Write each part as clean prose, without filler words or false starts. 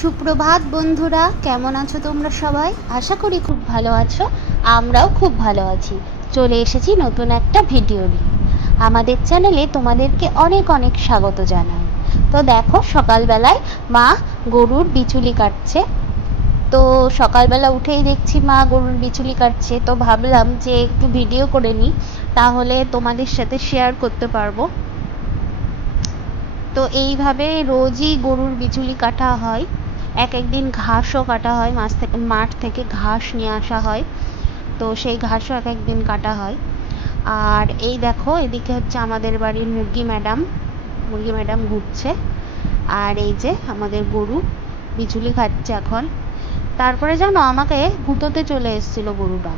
সুপ্রভাত বন্ধুরা, কেমন আছো তোমরা সবাই? আশা করি খুব ভালো আছো। আমরাও খুব ভালো আছি। চলে এসেছি নতুন একটা ভিডিও নিয়ে। আমাদের চ্যানেলে তোমাদেরকে অনেক অনেক স্বাগত জানাই। তো দেখো, সকালবেলায় মা গরুর বিচুলি কাটছে। তো সকালবেলা উঠেই দেখছি মা গরুর বিচুলি কাটছে। তো ভাবলাম যে একটু ভিডিও করে নিই, তাহলে তোমাদের সাথে শেয়ার করতে পারবো। তো এইভাবে রোজই গরুর বিচুলি কাটা হয়। এক একদিন ঘাসও কাটা হয়, মাঠ থেকে ঘাস নিয়ে আসা হয়। তো সেই ঘাসও এক একদিন কাটা হয়। আর এই দেখো, এদিকে হচ্ছে আমাদের বাড়ির মুরগি ম্যাডাম ঘুরছে। আর এই যে আমাদের গরু বিচুলি খাচ্ছে এখন। তারপরে জানো, আমাকে গুঁতোতে চলে এসেছিল গরুটা।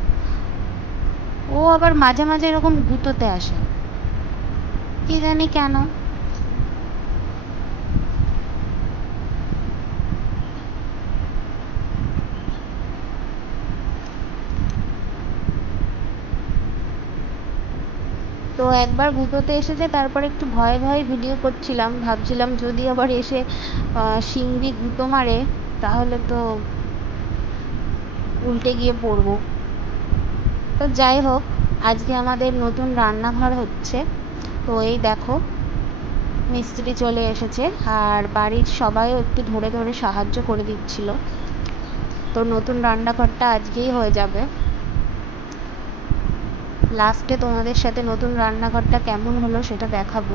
ও আবার মাঝে মাঝে এরকম গুঁতোতে আসে, কি জানি কেন। তো একবার গুঁতোতে এসেছে, তারপরে একটু ভয়ে ভয়ে ভিডিও করছিলাম। ভাবছিলাম যদি আবার এসে শিং দিয়ে গুঁতো মারে, তাহলে তো উল্টে গিয়ে পড়বো। তো যাই হোক, আজকে আমাদের নতুন রান্নাঘর হচ্ছে। তো এই দেখো, মিস্ত্রি চলে এসেছে, আর বাড়ির সবাইও একটু ধরে ধরে সাহায্য করে দিচ্ছিল। তো নতুন রান্নাঘরটা আজকেই হয়ে যাবে। লাস্টে তোমাদের সাথে নতুন রান্নাঘরটা কেমন হলো সেটা দেখাবো।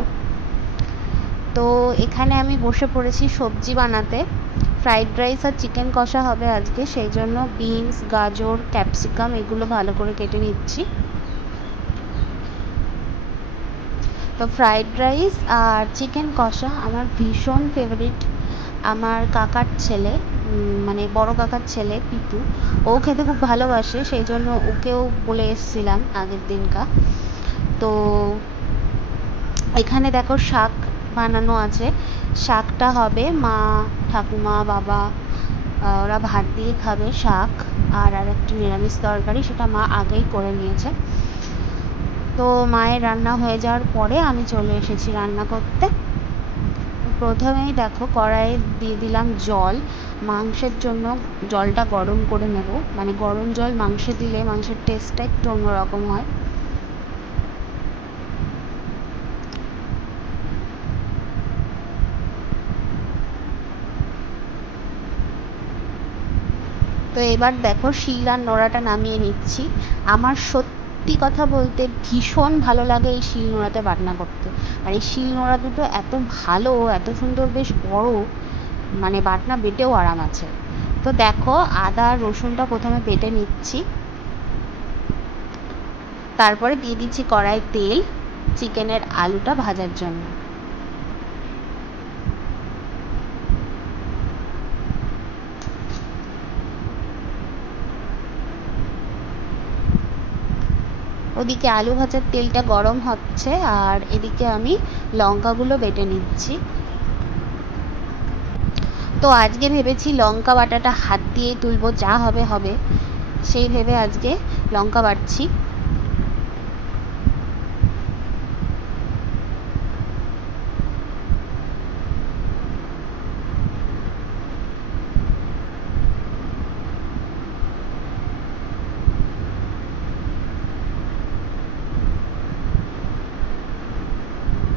তো এখানে আমি বসে পড়েছি সবজি বানাতে। ফ্রাইড রাইস আর চিকেন কষা হবে আজকে, সেই জন্য বিনস, গাজর, ক্যাপসিকাম এগুলো ভালো করে কেটে নিচ্ছি। তো ফ্রাইড রাইস আর চিকেন কষা আমার ভীষণ ফেভারিট। আমার কাকার ছেলে, মানে বড় কাকার ছেলে পিটু, ও খেতে খুব ভালোবাসে, সেই জন্য ওকেও বলে এসেছিলাম আগের দিনকা। তো এখানে দেখো শাক বানানো আছে। শাকটা হবে মা, ঠাকুমা, বাবা ওরা ভাত দিয়ে খাবে শাক। আর একটু নিরামিষ তরকারি, সেটা মা আগেই করে নিয়েছে। তো মায়ের রান্না হয়ে যাওয়ার পরে আমি চলে এসেছি রান্না করতে। প্রথমেই দেখো, কড়াইয়ে দিয়ে দিলাম জল। মাংসের জন্য জলটা গরম করে নেব, মানে গরম জল মাংসে দিলে মাংসের টেস্টটা একটু অন্যরকম হয়। তো এবার দেখো, শিল আর নোড়াটা নামিয়ে নিচ্ছি। আমার সত্যি কথা বলতে ভীষণ ভালো লাগে এই শিল নোড়াতে বাটনা করতে। আর এই শিল নোড়া দুটো এত ভালো, এত সুন্দর, বেশ বড়, মানে বাটনা বেটেও আরাম আছে। তো দেখো, আদা আর রসুনটা প্রথমে বেটে নিচ্ছি। তারপরে দিয়ে দিচ্ছি কড়াই তেল, চিকেনের আলুটা ভাজার জন্য। ওদিকে আলু ভাজার তেলটা গরম হচ্ছে, আর এদিকে আমি লঙ্কাগুলো বেটে নিচ্ছি। তো আজকে ভেবেছি লঙ্কা বাটাটা হাত দিয়ে তুলবো, যা হবে হবে, সেই ভেবে আজকে লঙ্কা বাটছি।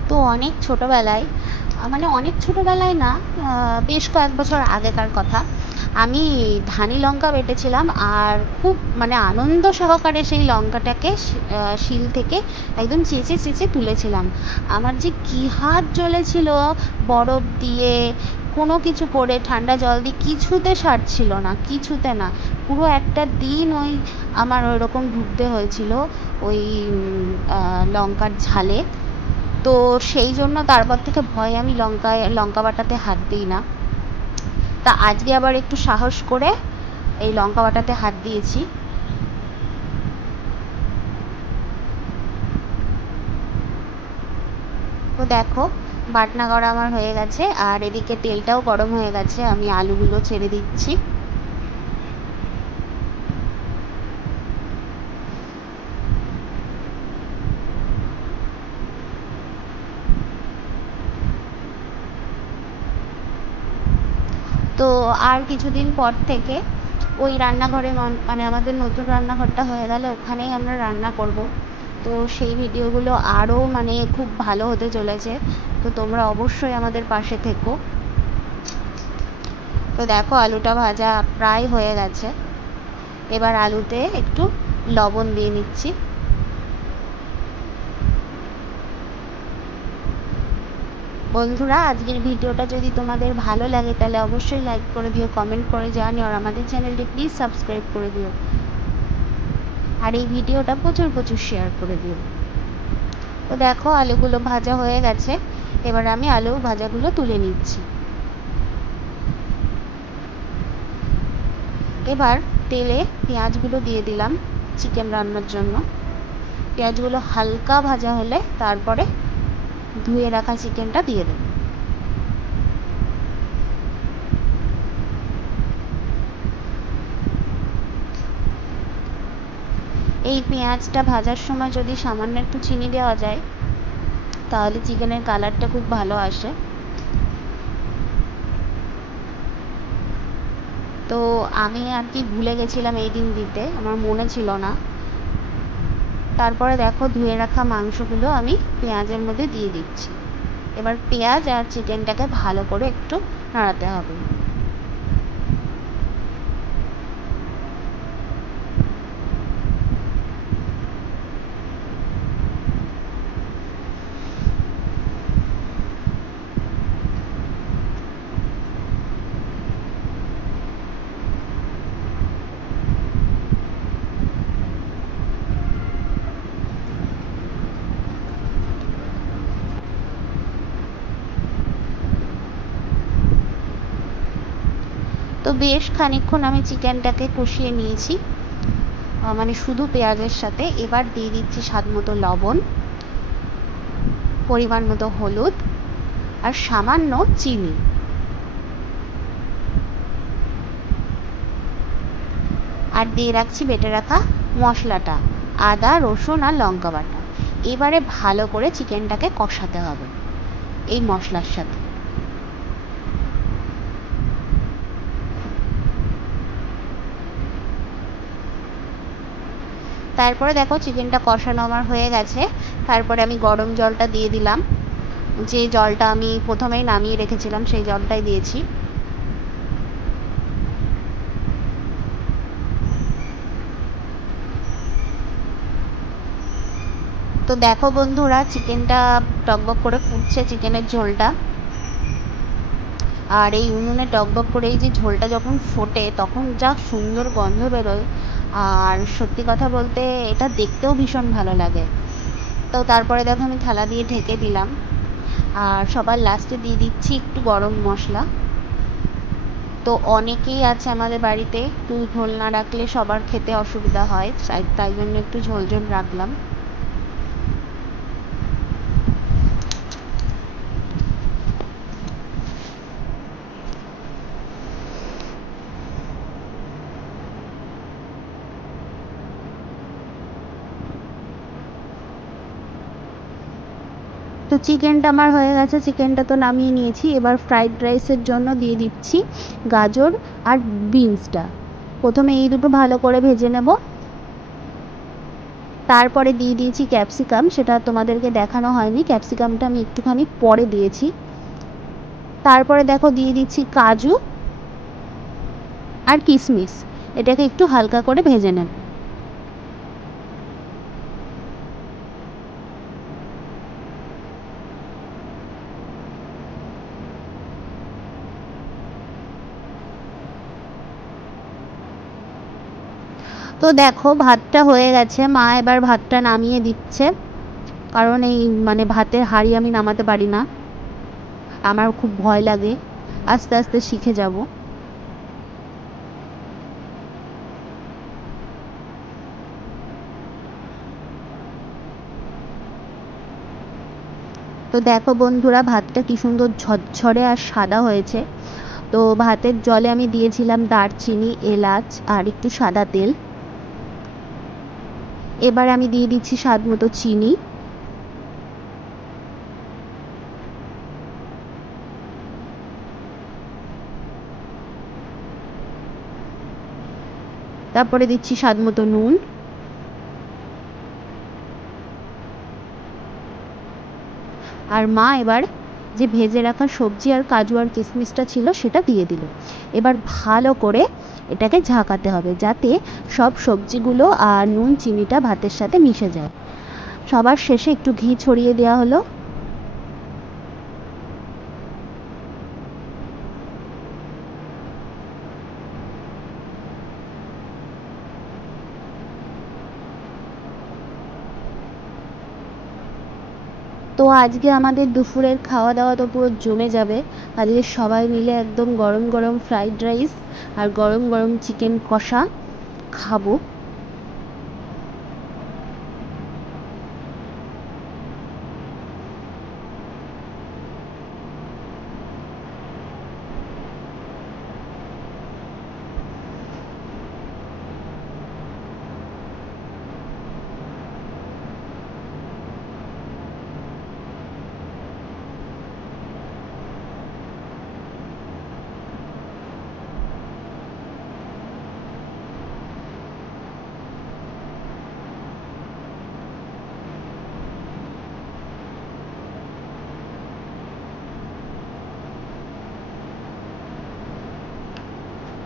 তো অনেক ছোটোবেলায়, মানে অনেক ছোটোবেলায় না, বেশ কয়েক বছর আগেকার কথা, আমি ধানি লঙ্কা বেটেছিলাম। আর খুব মানে আনন্দ সহকারে সেই লঙ্কাটাকে শিল থেকে একদম চেঁচে চেঁচে তুলেছিলাম। আমার যে কী হাত জ্বলেছিল, বরফ দিয়ে কোনো কিছু করে, ঠান্ডা জল দিয়ে, কিছুতে সারছিল না, কিছুতে না। পুরো একটা দিন ওই আমার ওই রকম ভুগতে হয়েছিল ওই লঙ্কার ঝালে। তো সেই জন্য তারপর থেকে ভয়ে আমি লঙ্কা বাটাতে হাত দিই না। তা আজকে আবার একটু সাহস করে এই লঙ্কা বাটাতে হাত দিয়েছি। তো দেখো, বাটনা করা আমার হয়ে গেছে, আর এদিকে তেলটাও গরম হয়ে গেছে, আমি আলুগুলো ছেড়ে দিচ্ছি। তো আর কিছুদিন পর থেকে ওই রান্নাঘরে মানে আমাদের নতুন রান্নাঘরটা হয়ে গেলে ওখানেই আমরা রান্না করব। তো সেই ভিডিওগুলো আরও মানে খুব ভালো হতে চলেছে। তো তোমরা অবশ্যই আমাদের পাশে থেকো। তো দেখো আলুটা ভাজা প্রায় হয়ে গেছে। এবার আলুতে একটু লবণ দিয়ে নিচ্ছি। বন্ধুরা, আজকের ভিডিওটা যদি তোমাদের ভালো লাগে তাহলে অবশ্যই লাইক করে দিও, কমেন্ট করে জানিও, আর আমাদের চ্যানেলটি প্লিজ সাবস্ক্রাইব করে দিও, আর এই ভিডিওটা প্রচুর প্রচুর শেয়ার করে দিও। তো দেখো আলুগুলো ভাজা হয়ে গেছে। এবার আমি আলু ভাজাগুলো তুলে নিচ্ছি। এবার তেলে পেঁয়াজগুলো দিয়ে দিলাম চিকেন রান্নার জন্য। পেঁয়াজগুলো হালকা ভাজা হলে তারপরে ধুয়ে রাখা চিকেনটা দিয়ে দেব। এই পেঁয়াজটা ভাজার সময় যদি সামান্য একটু চিনি দেওয়া যায় তাহলে চিকেনের কালারটা খুব ভালো আসে। তো আমি আর কি ভুলে গেছিলাম এই দিন দিতে, আমার মনে ছিল না। তারপরে দেখো ধুয়ে রাখা মাংসগুলো আমি পেঁয়াজের মধ্যে দিয়ে দিচ্ছি। এবার পেঁয়াজ আর চিকেনটাকে ভালো করে একটু নাড়াতে হবে। তো বেশ খানিকক্ষণ আমি চিকেনটাকে কষিয়ে নিয়েছি, মানে শুধু পেঁয়াজের সাথে। এবার দিয়ে দিচ্ছি স্বাদ মতো লবণ, পরিমাণ মতো হলুদ, আর সামান্য চিনি। আর দিয়ে রাখছি বেটে রাখা মশলাটা, আদা রসুন আর লঙ্কা বাটা। এবারে ভালো করে চিকেনটাকে কষাতে হবে এই মশলার সাথে। তারপরে দেখো চিকেনটা কষানো আমার হয়ে গেছে। তারপরে আমি গরম জলটা দিয়ে দিলাম, যে জলটা আমি প্রথমেই নামিয়ে রেখেছিলাম সেই জলটাই দিয়েছি। তো দেখো বন্ধুরা, চিকেনটা টকবক করে ফুটছে চিকেনের ঝোলটা। আর এই উনুনে টকবক করে এই যে ঝোলটা যখন ফোটে তখন যা সুন্দর গন্ধ বেরোয়, আর সত্যি কথা বলতে এটা দেখতেও ভীষণ ভালো লাগে। তো তারপরে দেখো আমি থালা দিয়ে ঢেকে দিলাম, আর সবার লাস্টে দিয়ে দিচ্ছি একটু গরম মশলা। তো অনেকেই আছে আমাদের বাড়িতে একটু ঝোল না রাখলে সবার খেতে অসুবিধা হয়, তাই জন্য একটু ঝোল ঝোল রাখলাম। তো চিকেনটা আমার হয়ে গেছে, চিকেনটা তো নামিয়ে নিয়েছি। এবার ফ্রাইড রাইসের জন্য দিয়ে দিচ্ছি গাজর আর বিনসটা। প্রথমে এই দুটো ভালো করে ভেজে নেব, তারপরে দিয়ে দিয়েছি ক্যাপসিকাম। সেটা তোমাদেরকে দেখানো হয়নি, ক্যাপসিকামটা আমি একটুখানি পরে দিয়েছি। তারপরে দেখো দিয়ে দিচ্ছি কাজু আর কিশমিশ, এটাকে একটু হালকা করে ভেজে নেব। তো দেখো ভাতটা হয়ে গেছে, মা এবার ভাতটা নামিয়ে দিচ্ছে। কারণ এই মানে ভাতের হাঁড়ি আমি নামাতে পারি না, আমার খুব ভয় লাগে, আস্তে আস্তে শিখে যাব। তো দেখো বন্ধুরা, ভাতটা কি সুন্দর ঝরঝরে আর সাদা হয়েছে। তো ভাতের জলে আমি দিয়েছিলাম দারচিনি, এলাচ আর একটু সাদা তেল। এবার আমি দিয়ে দিচ্ছি স্বাদ মতো চিনি। তারপরে দিচ্ছি স্বাদ মতো নুন, আর মা এবার যে ভেজে রাখা সবজি আর কাজু আর কিশমিশটা ছিল সেটা দিয়ে দিল। এবার ভালো করে এটাকে ঝাঁকাতে হবে যাতে সব সবজিগুলো আর নুন চিনিটা ভাতের সাথে মিশে যায়। সবার শেষে একটু ঘি ছড়িয়ে দেওয়া হলো। তো আজকে আমাদের দুপুরের খাওয়া দাওয়া তো পুরো জমে যাবে। আজকে সবাই মিলে একদম গরম গরম ফ্রাইড রাইস আর গরম গরম চিকেন কষা খাবো।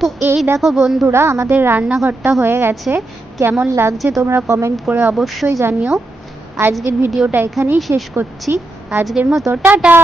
তো এই দেখো বন্ধুরা, আমাদের রান্নাঘরটা হয়ে গেছে। কেমন লাগছে তোমরা কমেন্ট করে অবশ্যই জানিও। আজকের ভিডিওটা এখানেই শেষ করছি। আজকের মতো টাটা।